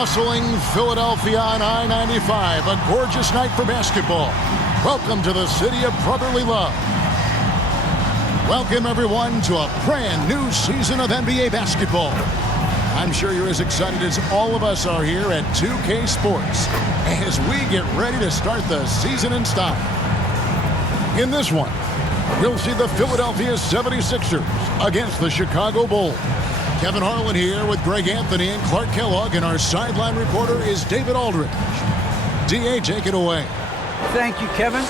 Bustling Philadelphia on I-95, a gorgeous night for basketball. Welcome to the city of brotherly love. Welcome, everyone, to a brand new season of NBA basketball. I'm sure you're as excited as all of us are here at 2K Sports as we get ready to start the season in style. In this one, we'll see the Philadelphia 76ers against the Chicago Bulls. Kevin Harlan here with Greg Anthony and Clark Kellogg, and our sideline reporter is David Aldridge. D.A., take it away. Thank you, Kevin.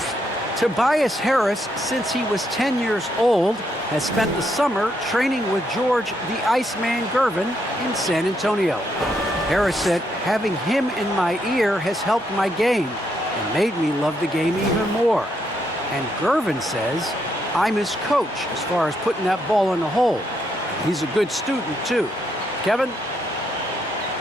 Tobias Harris, since he was 10 years old, has spent the summer training with George the Iceman Gervin in San Antonio. Harris said, having him in my ear has helped my game and made me love the game even more. And Gervin says, I'm his coach as far as putting that ball in the hole. He's a good student, too. Kevin?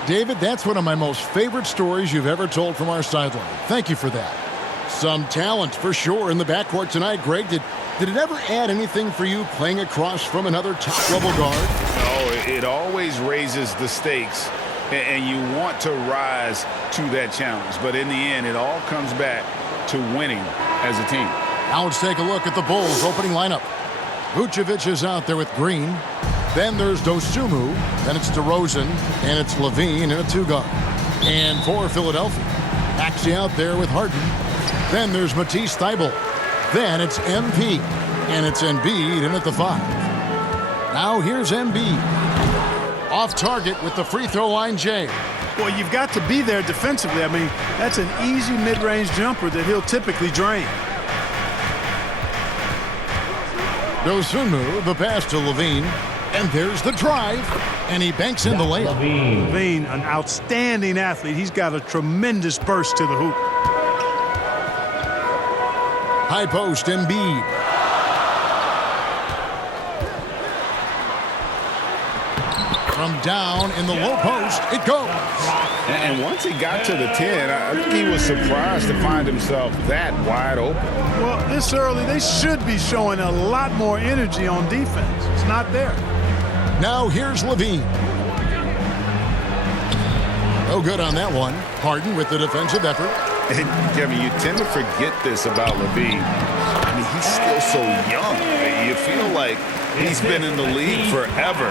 David, that's one of my most favorite stories you've ever told from our sideline. Thank you for that. Some talent, for sure, in the backcourt tonight. Greg, did it ever add anything for you playing across from another top-level guard? No, it always raises the stakes, and you want to rise to that challenge. But in the end, it all comes back to winning as a team. Now let's take a look at the Bulls' opening lineup. Vucevic is out there with Green. Then there's Dosunmu, then it's DeRozan, and it's Levine in a two-guard. And for Philadelphia, Maxey out there with Harden. Then there's Matisse Thybulle. Then it's MP, and it's Embiid in at the 5. Now here's Embiid. Off target with the free throw line, Jay. Well, you've got to be there defensively. I mean, that's an easy mid-range jumper that he'll typically drain. Dosunmu, the pass to Levine. And there's the drive, and he banks in the layup. Levine, an outstanding athlete. He's got a tremendous burst to the hoop. High post, Embiid. From down in the low post, it goes. And once he got to the 10, I think he was surprised to find himself that wide open. Well, this early, they should be showing a lot more energy on defense. It's not there. Now here's Levine. No good on that one. Harden with the defensive effort. And Kevin, you tend to forget this about Levine. I mean, he's still so young. You feel like he's been in the league forever.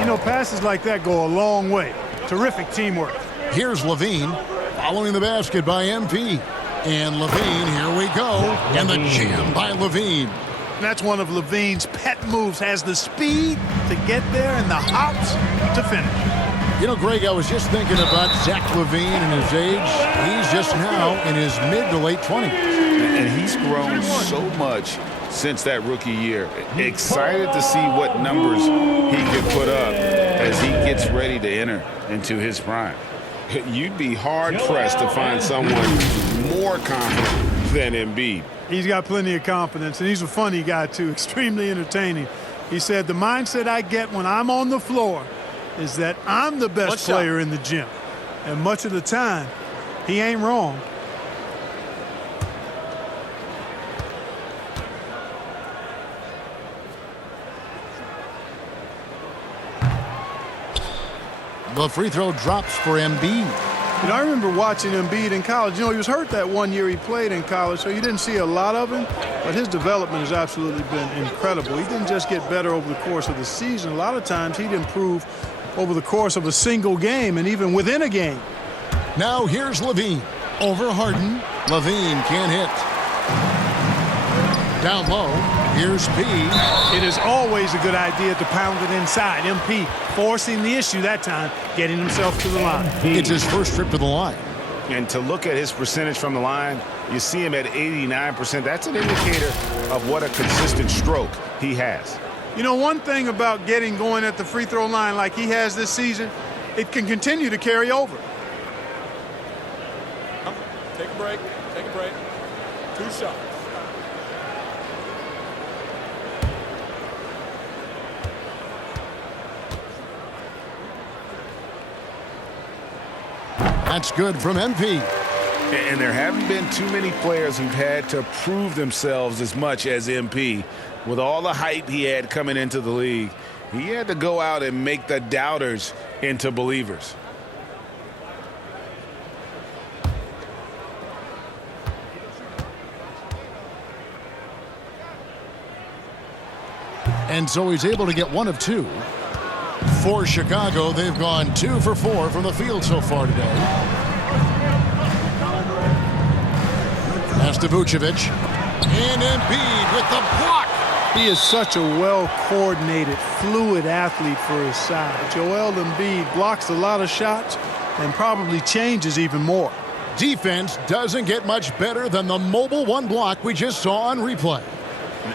You know, passes like that go a long way. Terrific teamwork. Here's Levine following the basket by MP. And Levine, here we go. And the jam by Levine. That's one of Levine's pet moves. Has the speed to get there and the hops to finish. You know, Greg, I was just thinking about Zach LaVine and his age. He's just now in his mid to late 20s. And he's grown so much since that rookie year. Excited to see what numbers he can put up as he gets ready to enter into his prime. You'd be hard-pressed to find someone more confident than Embiid. He's got plenty of confidence, and he's a funny guy, too, extremely entertaining. He said, the mindset I get when I'm on the floor is that I'm the best player in the gym. And much of the time, he ain't wrong. The free throw drops for Embiid. You know, I remember watching Embiid in college. You know, he was hurt that one year he played in college, so you didn't see a lot of him. But his development has absolutely been incredible. He didn't just get better over the course of the season. A lot of times he'd improve over the course of a single game and even within a game. Now here's Levine. Over Harden. Levine can't hit. Down low, here's P. It is always a good idea to pound it inside. MP forcing the issue that time, getting himself to the line. It's his first trip to the line. And to look at his percentage from the line, you see him at 89%. That's an indicator of what a consistent stroke he has. You know, one thing about getting going at the free throw line like he has this season, it can continue to carry over. Take a break. Take a break. 2 shots. That's good from MP. And there haven't been too many players who've had to prove themselves as much as MP. With all the hype he had coming into the league, he had to go out and make the doubters into believers. And so he's able to get 1 of 2. For Chicago, they've gone 2 for 4 from the field so far today. Pass to Vucevic. And Embiid with the block. He is such a well-coordinated, fluid athlete for his size. Joel Embiid blocks a lot of shots and probably changes even more. Defense doesn't get much better than the mobile 1 block we just saw on replay.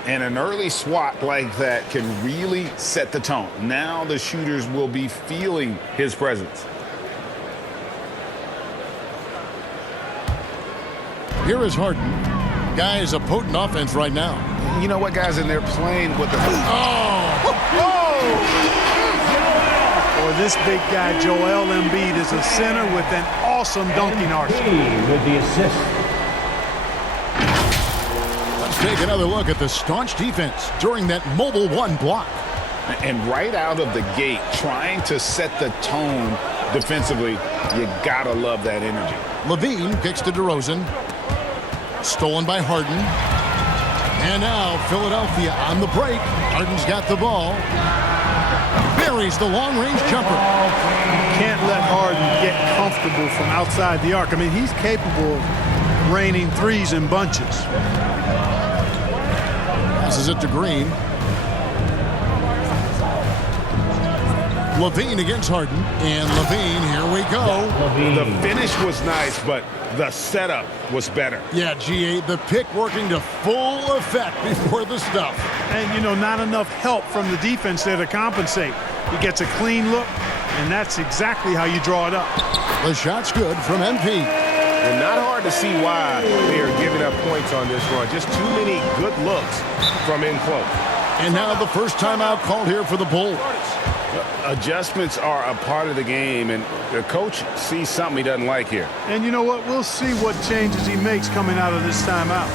And an early swat like that can really set the tone. Now the shooters will be feeling his presence. Here is Harden. Guys, a potent offense right now. You know what, guys, and they're playing with the... Or this big guy, Joel Embiid, is a center with an awesome dunking arsenal. With the assist. Let's take another look at the staunch defense during that mobile 1 block. And right out of the gate, trying to set the tone defensively, you gotta love that energy. Levine kicks to DeRozan. Stolen by Harden. And now Philadelphia on the break. Harden's got the ball. Buries the long-range jumper. You can't let Harden get comfortable from outside the arc. I mean, he's capable of raining threes in bunches. Passes it to Green. Levine against Harden. And Levine, here we go. The finish was nice, but the setup was better. Yeah, GA, the pick working to full effect before the stuff. And, you know, not enough help from the defense there to compensate. He gets a clean look, and that's exactly how you draw it up. The shot's good from MP. And not hard to see why they are giving up points on this run. Just too many good looks from in close. And now the first timeout called here for the Bulls. Adjustments are a part of the game, and the coach sees something he doesn't like here. And you know what? We'll see what changes he makes coming out of this timeout.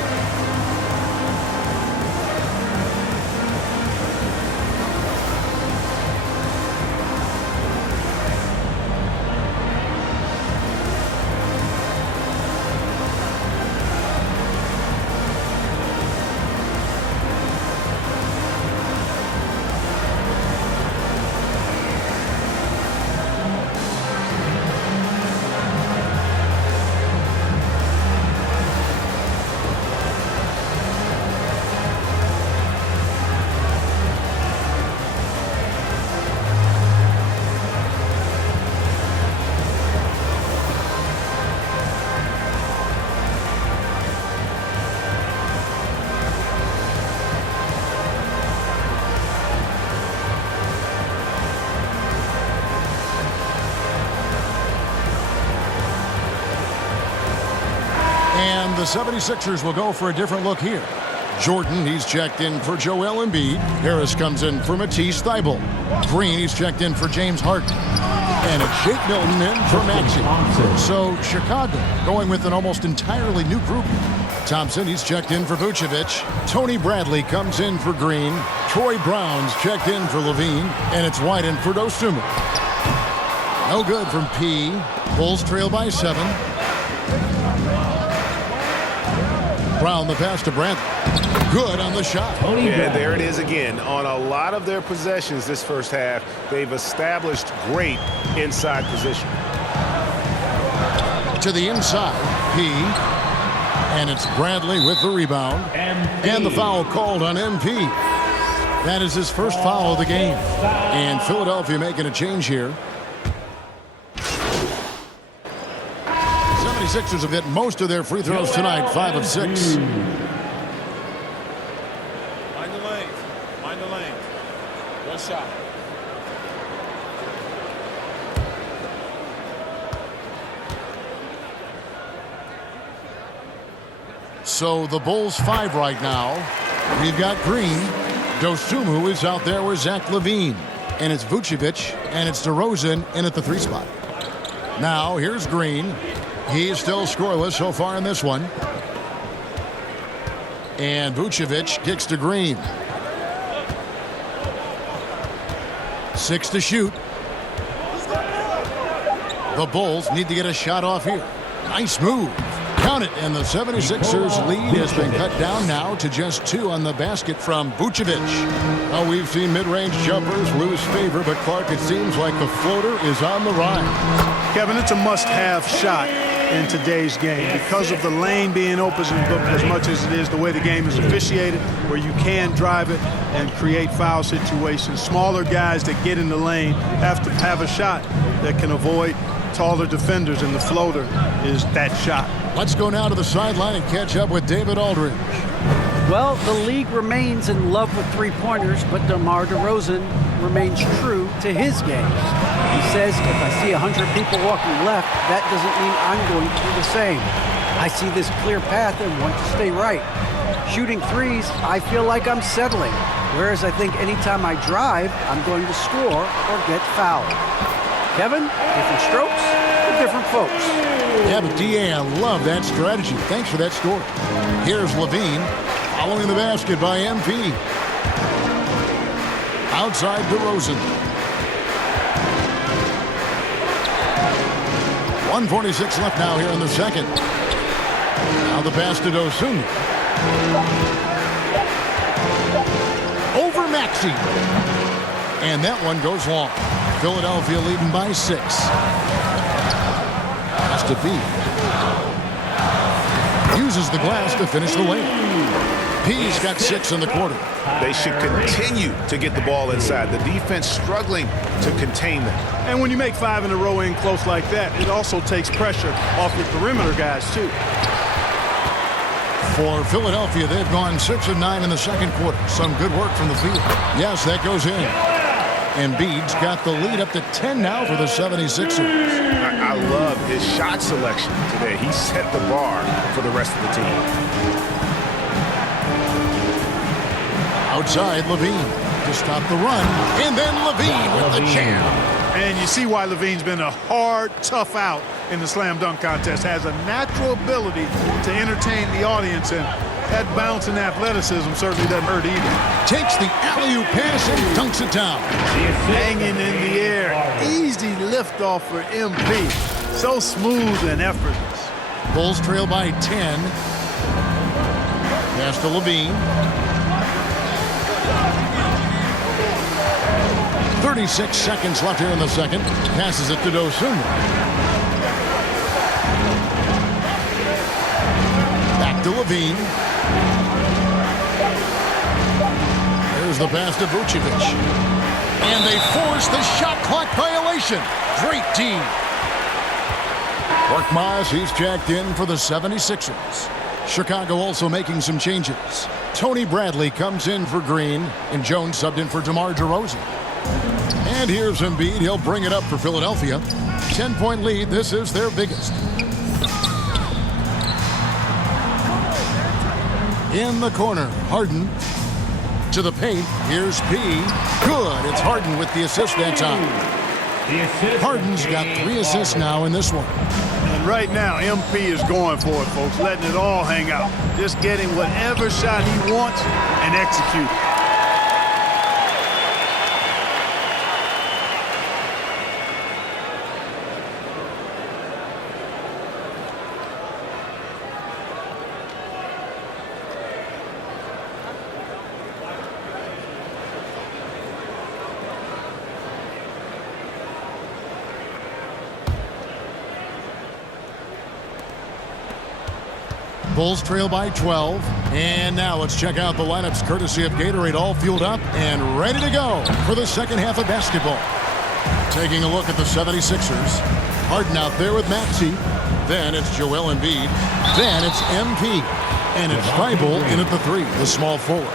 And the 76ers will go for a different look here. Jordan, he's checked in for Joel Embiid. Harris comes in for Matisse Thybulle. Green, he's checked in for James Harden. And it's Shake Milton in for Maxey. So Chicago going with an almost entirely new group. Thompson, he's checked in for Vucevic. Tony Bradley comes in for Green. Troy Brown's checked in for Levine. And it's White in for Dosunmu. No good from P. Bulls trail by 7. Brown the pass to Bradley. Good on the shot. Yeah, there it is again. On a lot of their possessions this first half, they've established great inside position. To the inside, P. And it's Bradley with the rebound. And the foul called on MP. That is his first foul of the game. And Philadelphia making a change here. 76ers have hit most of their free throws tonight, 5 of 6. Mind the lanes. Mind the lanes. One shot. So the Bulls 5 right now. We've got Green. Dosunmu is out there with Zach LaVine. And it's Vucevic. And it's DeRozan in at the 3 spot. Now here's Green. He's still scoreless so far in this one. And Vucevic kicks to Green. 6 to shoot. The Bulls need to get a shot off here. Nice move. Count it, and the 76ers lead has been cut down now to just 2 on the basket from Vucevic. Well, we've seen mid-range jumpers lose favor, but Clark, it seems like the floater is on the rise. Kevin, it's a must-have shot in today's game because of the lane being open as much as it is the way the game is officiated, where you can drive it and create foul situations. Smaller guys that get in the lane have to have a shot that can avoid taller defenders, and the floater is that shot. Let's go now to the sideline and catch up with David Aldridge. Well, the league remains in love with three-pointers, but DeMar DeRozan remains true to his game. He says, if I see 100 people walking left, that doesn't mean I'm going to do the same. I see this clear path and want to stay right. Shooting threes, I feel like I'm settling, whereas I think anytime I drive, I'm going to score or get fouled. Kevin, different strokes for different folks. Yeah, but D.A., I love that strategy. Thanks for that story. Here's Levine, following the basket by MP. Outside DeRozan. 1:46 left now here in the second. Now the pass to Dosunmu. Over Maxey. And that one goes long. Philadelphia leading by 6. Has to be. Uses the glass to finish the lane. P's got 6 in the quarter. They should continue to get the ball inside. The defense struggling to contain them. And when you make 5 in a row in close like that, it also takes pressure off your perimeter guys, too. For Philadelphia, they've gone 6 of 9 in the second quarter. Some good work from the field. Yes, that goes in. Embiid's got the lead up to 10 now for the 76ers. I love his shot selection today. He set the bar for the rest of the team. Outside, Levine to stop the run. And then Levine with the jam. And you see why Levine's been a hard, tough out in the slam dunk contest. Has a natural ability to entertain the audience, and that bounce and athleticism certainly doesn't hurt either. Takes the alley-oop pass and dunks it down. Hanging in the air. Easy liftoff for MP. So smooth and effortless. Bulls trail by 10. Pass to Levine. 36 seconds left here in the second. Passes it to Dosunmu. Back to Levine. There's the pass to Vucevic. And they force the shot clock violation. Great team. Mark Moss, he's checked in for the 76ers. Chicago also making some changes. Tony Bradley comes in for Green, and Jones subbed in for DeMar DeRozan. And here's Embiid. He'll bring it up for Philadelphia. 10-point lead. This is their biggest. In the corner, Harden to the paint. Here's P. Good. It's Harden with the assist that time. Harden's got 3 assists now in this one. And right now, MP is going for it, folks. Letting it all hang out. Just getting whatever shot he wants and executing. Bulls trail by 12. And now let's check out the lineups courtesy of Gatorade, all fueled up and ready to go for the second half of basketball. Taking a look at the 76ers. Harden out there with Maxey. Then it's Joel Embiid. Then it's MP. And it's Thibault in at the 3, the small forward.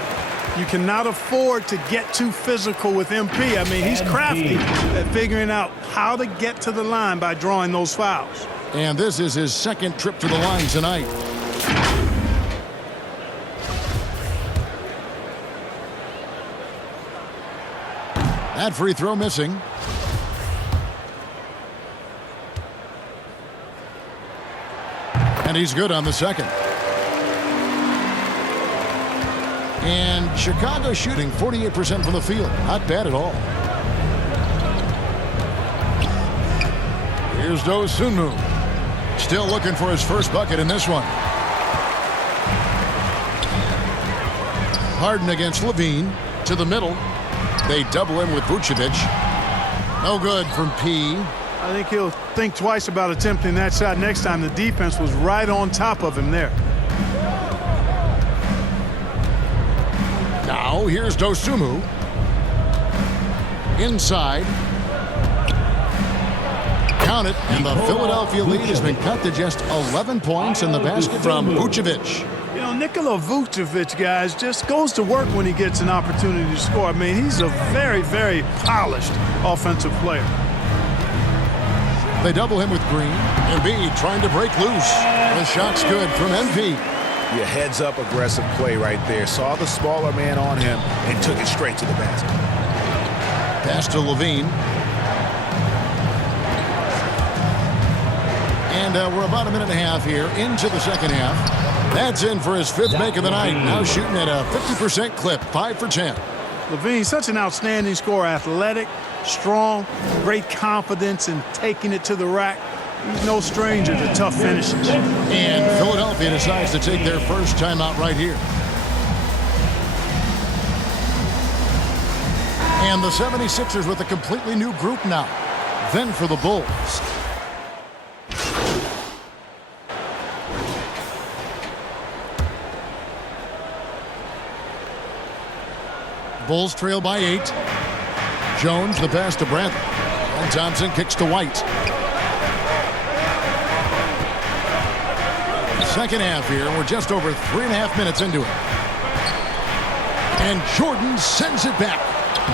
You cannot afford to get too physical with MP. I mean, he's crafty at figuring out how to get to the line by drawing those fouls. And this is his second trip to the line tonight. That free throw missing. And he's good on the second. And Chicago shooting 48% from the field. Not bad at all. Here's Dosunmu. Still looking for his first bucket in this one. Harden against Levine. To the middle. They double him with Vucevic. No good from P. I think he'll think twice about attempting that shot next time. The defense was right on top of him there. Now here's Dosunmu. Inside. Count it. And the Philadelphia lead has been cut to just 11 points in the basket from Vucevic. You know, Nikola Vucevic, guys, just goes to work when he gets an opportunity to score. I mean, he's a very, very polished offensive player. They double him with Green. Embiid trying to break loose. The shot's good from MP. Your heads-up aggressive play right there. Saw the smaller man on him and took it straight to the basket. Pass to Levine. And we're about a minute and a half here into the second half. That's in for his fifth make of the night. Now shooting at a 50% clip, 5 for 10. Levine, such an outstanding scorer, athletic, strong, great confidence in taking it to the rack. He's no stranger to tough finishes. And Philadelphia decides to take their first timeout right here. And the 76ers with a completely new group now. Then for the Bulls. Bulls trail by 8. Jones, the pass to Bradley. And Thompson kicks to White. Second half here. We're just over 3.5 minutes into it. And Jordan sends it back.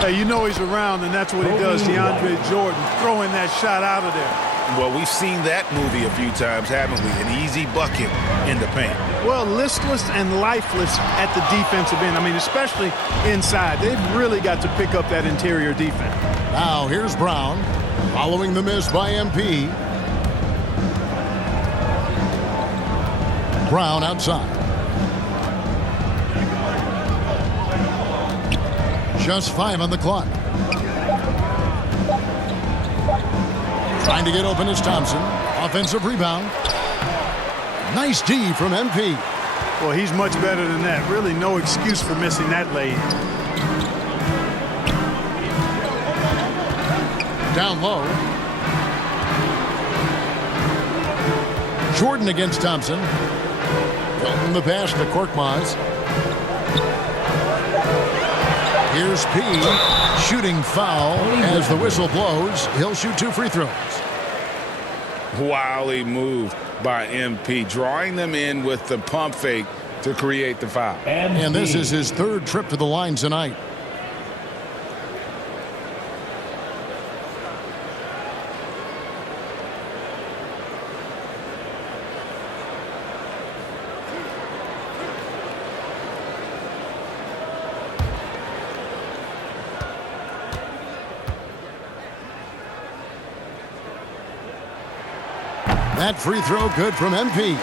Hey, you know he's around, and that's what he does. DeAndre Jordan throwing that shot out of there. Well, we've seen that movie a few times, haven't we? An easy bucket in the paint. Well, listless and lifeless at the defensive end. I mean, especially inside. They've really got to pick up that interior defense. Now here's Brown following the miss by MP. Brown outside. Just 5 on the clock. Trying to get open is Thompson. Offensive rebound. Nice D from MP. Well, he's much better than that. Really no excuse for missing that lay. Down low. Jordan against Thompson. Hilton the pass to Korkmaz. Here's P. Shooting foul as the whistle blows. He'll shoot 2 free throws. Wily move by MP, drawing them in with the pump fake to create the foul. And this is his 3rd trip to the line tonight. That free throw good from MP.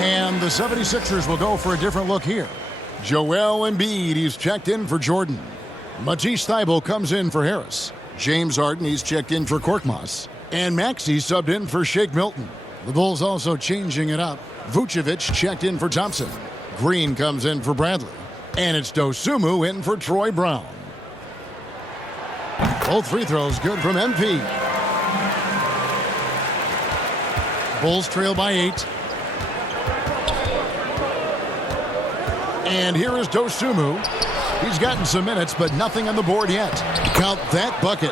And the 76ers will go for a different look here. Joel Embiid, he's checked in for Jordan. Matisse Thybulle comes in for Harris. James Harden, he's checked in for Korkmaz. And Maxey subbed in for Shake Milton. The Bulls also changing it up. Vucevic checked in for Thompson. Green comes in for Bradley. And it's Dosunmu in for Troy Brown. Both free throws good from MP. Bulls trail by 8. And here is Dosunmu. He's gotten some minutes, but nothing on the board yet. Count that bucket.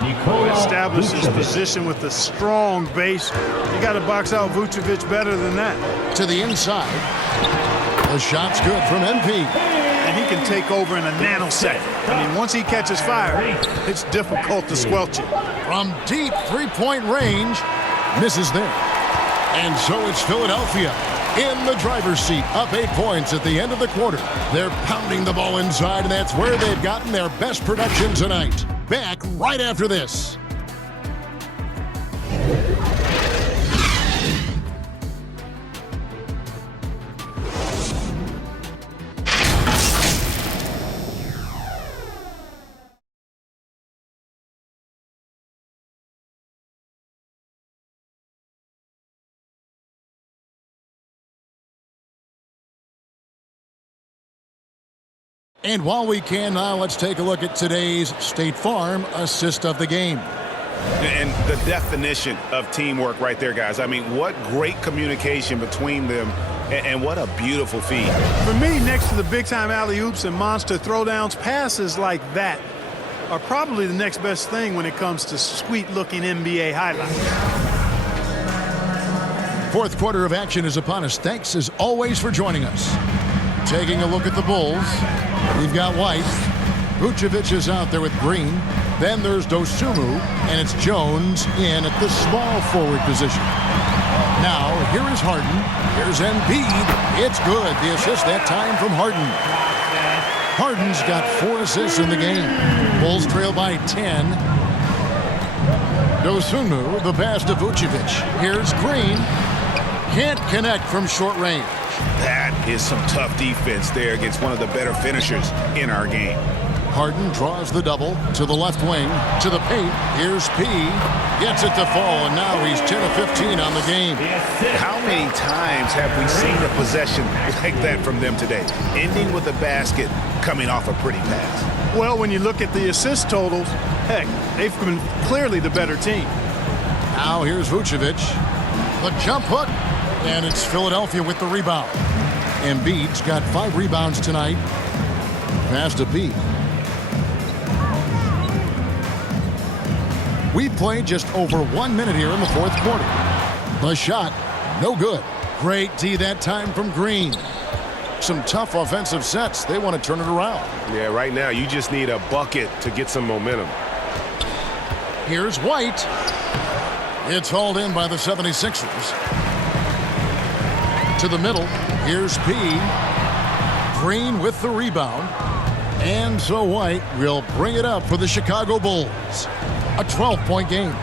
Establishes position with a strong base. You got to box out Vucevic better than that. To the inside. The shot's good from MP. And he can take over in a nanosecond. I mean, once he catches fire, it's difficult to squelch it. From deep three-point range. Misses there. And so it's Philadelphia in the driver's seat, up 8 points at the end of the quarter. They're pounding the ball inside, and that's where they've gotten their best production tonight. Back right after this. And while we can now, let's take a look at today's State Farm assist of the game. And the definition of teamwork right there, guys. I mean, what great communication between them, and what a beautiful feed. For me, next to the big-time alley-oops and monster throwdowns, passes like that are probably the next best thing when it comes to sweet-looking NBA highlights. Fourth quarter of action is upon us. Thanks, as always, for joining us. Taking a look at the Bulls, we've got White. Vucevic is out there with Green. Then there's Dosunmu, and it's Jones in at the small forward position. Now, here is Harden. Here's Embiid. It's good. The assist that time from Harden. Harden's got 4 assists in the game. Bulls trail by 10. Dosunmu, the pass to Vucevic. Here's Green. Can't connect from short range. That is some tough defense there against one of the better finishers in our game. Harden draws the double to the left wing, to the paint. Here's P. Gets it to fall, and now he's 10 of 15 on the game. How many times have we seen a possession like that from them today? Ending with a basket, coming off a pretty pass. Well, when you look at the assist totals, heck, they've been clearly the better team. Now here's Vucevic. The jump hook, and it's Philadelphia with the rebound. Embiid's got 5 rebounds tonight. Pass to P. We played just over 1 minute here in the fourth quarter. The shot, no good. Great D that time from Green. Some tough offensive sets. They want to turn it around. Yeah, right now you just need a bucket to get some momentum. Here's White. It's hauled in by the 76ers. To the middle. Here's P. Green with the rebound. And so White will bring it up for the Chicago Bulls. A 12-point game.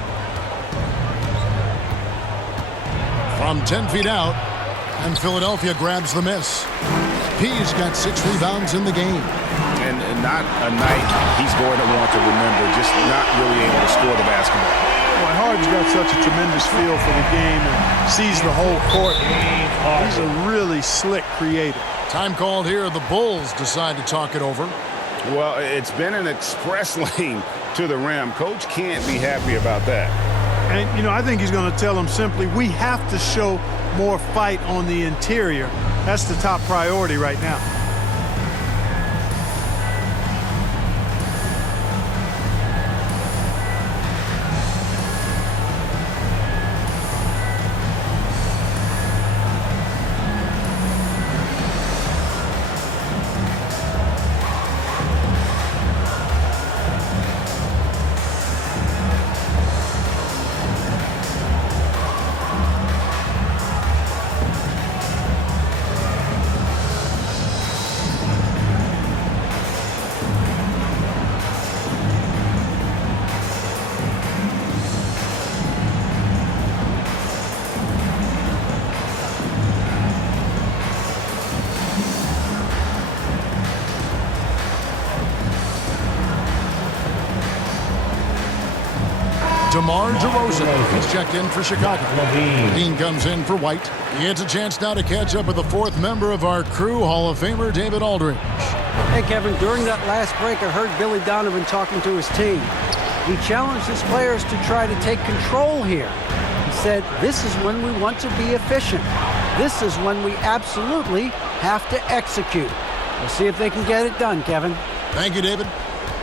From 10 feet out, and Philadelphia grabs the miss. P's got 6 rebounds in the game. And not a night he's going to want to remember, just not really able to score the basketball. Boy, Harden's got such a tremendous feel for the game and sees the whole court. He's a really slick creator. Time called here. The Bulls decide to talk it over. Well, it's been an express lane to the rim. Coach can't be happy about that. And, you know, I think he's going to tell them simply, we have to show more fight on the interior. That's the top priority right now. DeMar DeRozan is checked in for Chicago. Dean comes in for White. He gets a chance now to catch up with the 4th member of our crew, Hall of Famer David Aldridge. Hey, Kevin, during that last break, I heard Billy Donovan talking to his team. He challenged his players to try to take control here. He said, this is when we want to be efficient. This is when we absolutely have to execute. We'll see if they can get it done, Kevin. Thank you, David.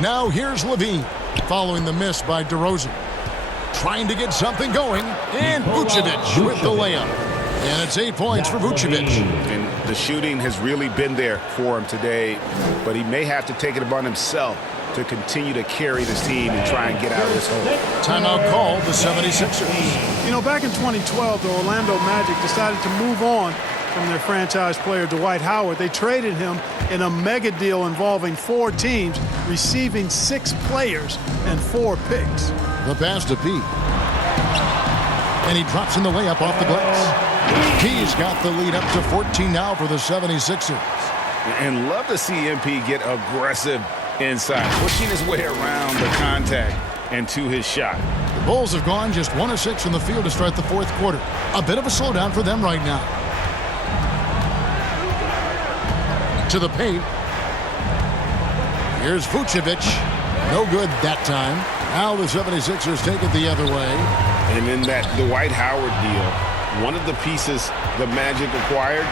Now here's Levine, following the miss by DeRozan. Trying to get something going, and Vucevic with the layup. And it's 8 points for Vucevic. And the shooting has really been there for him today, but he may have to take it upon himself to continue to carry this team and try and get out of this hole. Timeout called the 76ers. You know, back in 2012, the Orlando Magic decided to move on from their franchise player Dwight Howard. They traded him in a mega deal involving 4 teams, receiving 6 players and 4 picks. The pass to P. And he drops in the layup off the glass. P's got the lead up to 14 now for the 76ers. And love to see MP get aggressive inside, pushing his way around the contact and to his shot. The Bulls have gone just 1 of 6 from the field to start the fourth quarter. A bit of a slowdown for them right now. To the paint. Here's Vucevic. No good that time. Now the 76ers take it the other way. And in that Dwight Howard deal, one of the pieces the Magic acquired,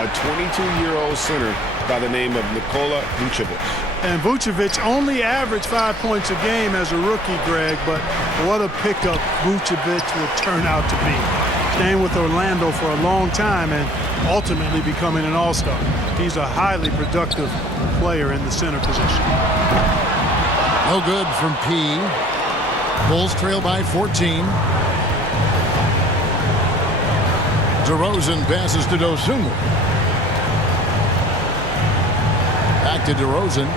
a 22-year-old center by the name of Nikola Vucevic. And Vucevic only averaged 5 points a game as a rookie, Greg, but what a pickup Vucevic will turn out to be. Staying with Orlando for a long time and ultimately becoming an all-star. He's a highly productive player in the center position. No good from P. Bulls trail by 14. DeRozan passes to Dosunmu. Back to DeRozan.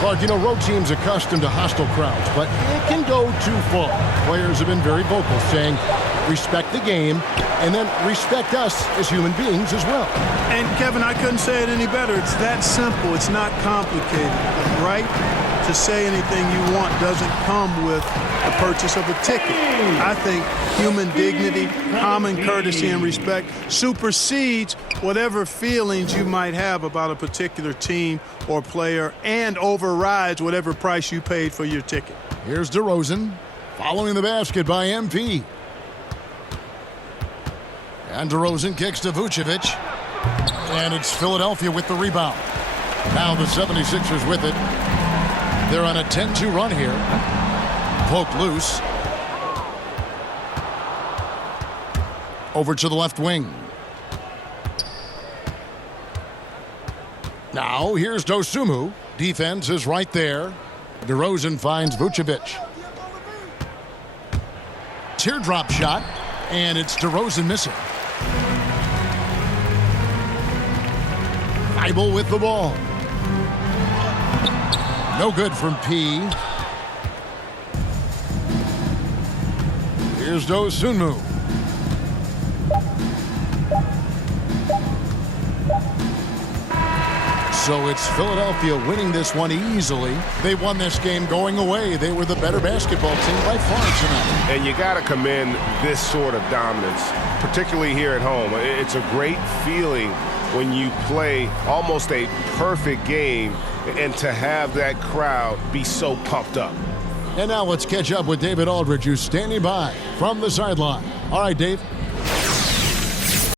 Clark, you know, road teams accustomed to hostile crowds, but it can go too far. Players have been very vocal, saying, respect the game, and then respect us as human beings as well. And, Kevin, I couldn't say it any better. It's that simple. It's not complicated. The right to say anything you want doesn't come with the purchase of a ticket. I think human dignity, common courtesy, and respect supersedes whatever feelings you might have about a particular team or player and overrides whatever price you paid for your ticket. Here's DeRozan following the basket by MP. And DeRozan kicks to Vucevic. And it's Philadelphia with the rebound. Now the 76ers with it. They're on a 10-2 run here. Poked loose. Over to the left wing. Now here's Dosunmu. Defense is right there. DeRozan finds Vucevic. Teardrop shot. And it's DeRozan missing. Thibault with the ball. No good from P. Here's Dosunmu. So it's Philadelphia winning this one easily. They won this game going away. They were the better basketball team by far tonight. And you got to commend this sort of dominance, particularly here at home. It's a great feeling when you play almost a perfect game and to have that crowd be so pumped up. And now let's catch up with David Aldridge, who's standing by from the sideline. All right, Dave.